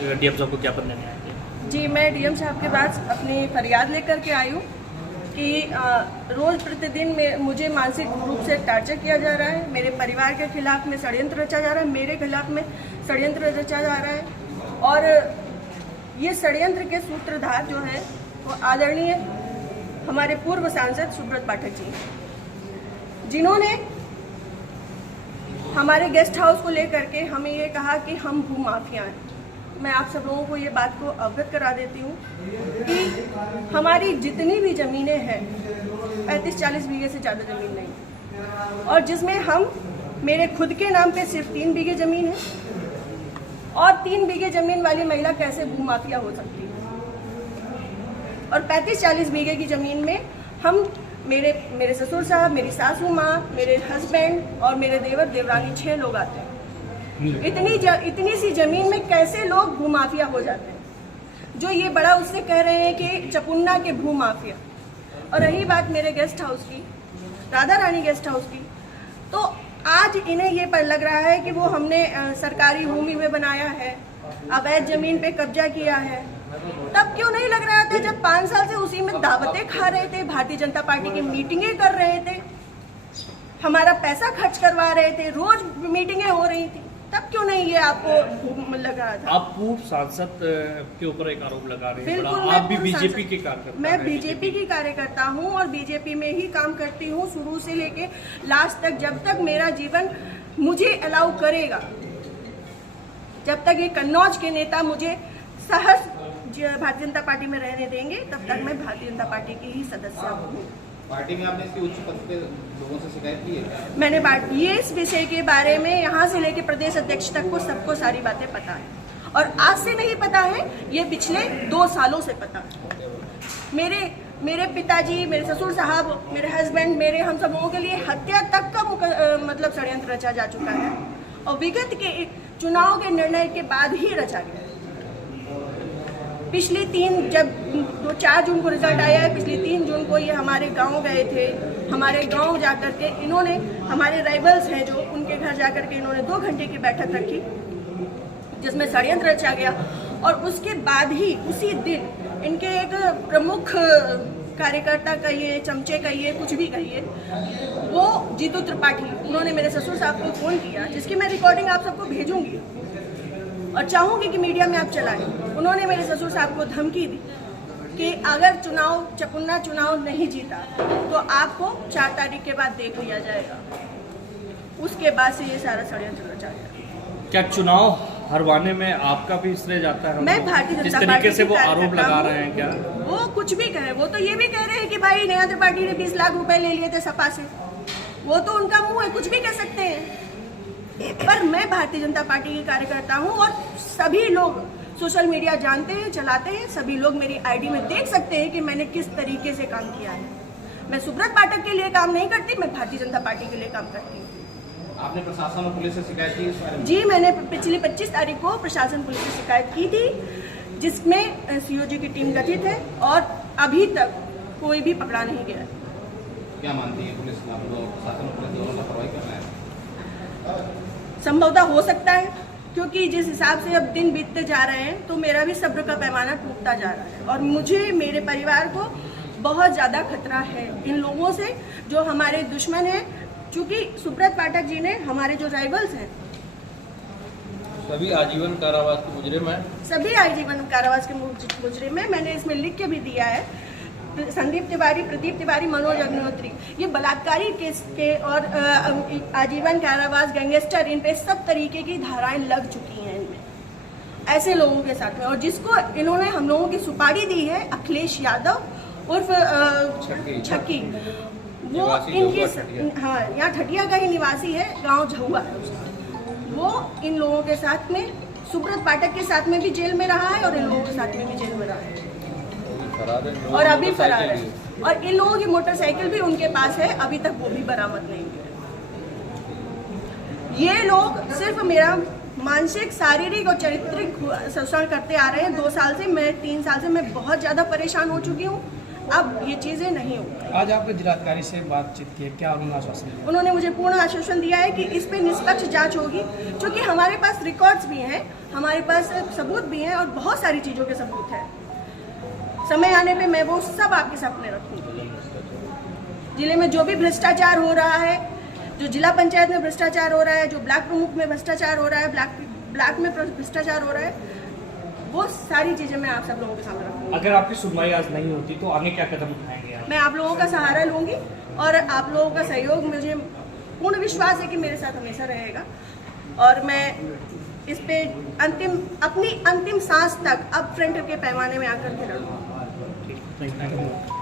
DM साहब को ज्ञापन देने आए थे? जी, मैं डीएम साहब के पास अपनी फरियाद लेकर के आई हूँ कि रोज़ प्रतिदिन में मुझे मानसिक रूप से टार्चर किया जा रहा है। मेरे परिवार के खिलाफ में षड्यंत्र रचा जा रहा है, मेरे खिलाफ में षड्यंत्र रचा जा रहा है। और ये षड्यंत्र के सूत्रधार जो है वो आदरणीय हमारे पूर्व सांसद सुब्रत पाठक जी, जिन्होंने हमारे गेस्ट हाउस को लेकर के हमें ये कहा कि हम भूमाफिया हैं। मैं आप सब लोगों को ये बात को अवगत करा देती हूँ कि हमारी जितनी भी ज़मीनें हैं 35-40 बीघे से ज़्यादा ज़मीन नहीं, और जिसमें हम मेरे खुद के नाम पे सिर्फ 3 बीघे ज़मीन है, और 3 बीघे ज़मीन वाली महिला कैसे भूमाफिया हो सकती है। और 35-40 बीघे की ज़मीन में हम मेरे ससुर साहब, मेरी सासू माँ, मेरे हस्बैंड और मेरे देवर देवरानी 6 लोग आते हैं। इतनी सी जमीन में कैसे लोग भूमाफिया हो जाते हैं, जो ये बड़ा उससे कह रहे हैं कि चपुन्ना के भूमाफिया। और रही बात मेरे गेस्ट हाउस की, राधा रानी गेस्ट हाउस की, तो आज इन्हें ये पर लग रहा है कि वो हमने सरकारी भूमि में बनाया है, अवैध जमीन पे कब्जा किया है। तब क्यों नहीं लग रहा था जब 5 साल से उसी में दावतें खा रहे थे, भारतीय जनता पार्टी की मीटिंगें कर रहे थे, हमारा पैसा खर्च करवा रहे थे, रोज मीटिंगें हो रही थी, तब क्यों नहीं ये आपको लग रहा था? आप पूर्व सांसद के ऊपर एक आरोप लगा रहे हैं। बिल्कुल, आप भी बीजेपी के कार्यकर्ता? मैं बीजेपी की कार्यकर्ता हूँ और बीजेपी में ही काम करती हूँ शुरू से लेके लास्ट तक, जब तक मेरा जीवन मुझे अलाउ करेगा, जब तक ये कन्नौज के नेता मुझे सहज भारतीय जनता पार्टी में रहने देंगे, तब तक मैं भारतीय जनता पार्टी की ही सदस्य हूँ। पार्टी में आपने इसके उच्च पद पे लोगों से शिकायत की है? मैंने ये इस विषय के बारे में यहाँ से लेके प्रदेश अध्यक्ष तक को सबको सारी बातें पता है, और आज से नहीं पता है, ये पिछले 2 सालों से पता है। मेरे पिताजी, मेरे ससुर साहब, मेरे हस्बैंड, मेरे हम सब लोगों के लिए हत्या तक का मतलब षड्यंत्र रचा जा चुका है, और विगत के चुनाव के निर्णय के बाद ही रचा गया। पिछली 4 जून को रिजल्ट आया है, पिछली 3 जून को ये हमारे गांव गए थे। हमारे गांव जाकर के इन्होंने, हमारे राइवल्स हैं जो, उनके घर जाकर के इन्होंने 2 घंटे की बैठक रखी, जिसमें षड्यंत्र रचा गया। और उसके बाद ही उसी दिन इनके एक प्रमुख कार्यकर्ता कहिए, चमचे कहिए, कुछ भी कहिए, वो जीतू त्रिपाठी, उन्होंने मेरे ससुर साहब को फ़ोन किया, जिसकी मैं रिकॉर्डिंग आप सबको भेजूंगी और चाहूंगी कि मीडिया में आप चलाएं। उन्होंने मेरे ससुर साहब को धमकी दी कि अगर चपुन्ना चुनाव नहीं जीता तो आपको 4 तारीख के बाद देख लिया जाएगा। उसके बाद से ये सारा षड्यंत्र रचा गया। क्या चुनाव हरवाने में आपका भी श्रेय जाता है? मैं भारतीय जनता पार्टी, जिस तरीके से वो आरोप लगा रहे हैं, क्या वो कुछ भी कहे, वो तो ये भी कह रहे हैं कि भाई नया त्रिपाठी ने 20 लाख रुपए ले लिए थे सपा से, वो तो उनका मुंह है, कुछ भी कह सकते हैं। पर मैं भारतीय जनता पार्टी की कार्यकर्ता हूं, और सभी लोग सोशल मीडिया जानते हैं, चलाते हैं, सभी लोग मेरी आईडी में देख सकते हैं कि मैंने किस तरीके से काम किया है। मैं सुब्रत पाठक के लिए काम नहीं करती, मैं भारतीय जनता पार्टी के लिए काम करती हूँ। आपने प्रशासन और पुलिस से शिकायत की इस बारे में? जी, मैंने पिछली 25 तारीख को प्रशासन पुलिस से शिकायत की थी, जिसमें सीओजी की टीम गठित है, और अभी तक कोई भी पकड़ा नहीं गया। क्या मानती है पुलिस, प्रशासन और पुलिस दोनों लापरवाही कर रहे हैं? संभवतः हो सकता है, क्योंकि जिस हिसाब से अब दिन बीतते जा रहे हैं तो मेरा भी सब्र का पैमाना टूटता जा रहा है, और मुझे, मेरे परिवार को बहुत ज़्यादा खतरा है इन लोगों से जो हमारे दुश्मन हैं। चूँकि सुब्रत पाठक जी ने, हमारे जो राइवल्स हैं, सभी आजीवन कारावास के मुजरिम हैं। सभी आजीवन कारावास के मुजरिम हैं। मैंने इसमें लिख के भी दिया है, संदीप तिवारी, प्रदीप तिवारी, मनोज अग्निहोत्री, ये बलात्कारी केस के और आजीवन कारावास, गैंगस्टर, इन पे सब तरीके की धाराएं लग चुकी हैं इनमें, ऐसे लोगों के साथ में। और जिसको इन्होंने हम लोगों की सुपारी दी है, अखिलेश यादव उर्फ छक्की, वो इनके, हाँ, यहाँ ठटिया का ही निवासी है, गांव झहुआ है उसका। वो इन लोगों के साथ में, सुब्रत पाठक के साथ में भी जेल में रहा है, और इन लोगों के साथ में भी जेल में रहा है, और अभी फरार है। और इन लोगों की मोटरसाइकिल भी उनके पास है, अभी तक वो भी बरामद नहीं हुई है। ये लोग सिर्फ मेरा मानसिक, शारीरिक और चारित्रिक शोषण करते आ रहे हैं 2 साल से। मैं 3 साल से मैं बहुत ज़्यादा परेशान हो चुकी हूँ। अब ये चीज़ें नहीं होंगी। आज आपने जिलाधिकारी से बातचीत की है, क्या उन्होंने आश्वासन दिया? उन्होंने मुझे पूर्ण आश्वासन दिया है कि इस पे निष्पक्ष जांच होगी, क्योंकि हमारे पास रिकॉर्ड्स भी हैं, हमारे पास सबूत भी हैं और बहुत सारी चीज़ों के सबूत हैं। समय आने पे मैं वो सब आपके सामने रखूंगी। जिले में जो भी भ्रष्टाचार हो रहा है, जो जिला पंचायत में भ्रष्टाचार हो रहा है, जो ब्लॉक प्रमुख में भ्रष्टाचार हो रहा है, ब्लॉक में भ्रष्टाचार हो रहा है, वो सारी चीज़ें मैं आप सब लोगों के सामने रखूंगी। अगर आपकी सुनवाई आज नहीं होती तो आगे क्या कदम उठाएंगे आप? मैं आप लोगों का सहारा लूंगी और आप लोगों का सहयोग, मुझे पूर्ण विश्वास है कि मेरे साथ हमेशा रहेगा और मैं इस पे अपनी अंतिम सांस तक अब फ्रंट के पैमाने में आकर के लड़ूंगी। Thank you.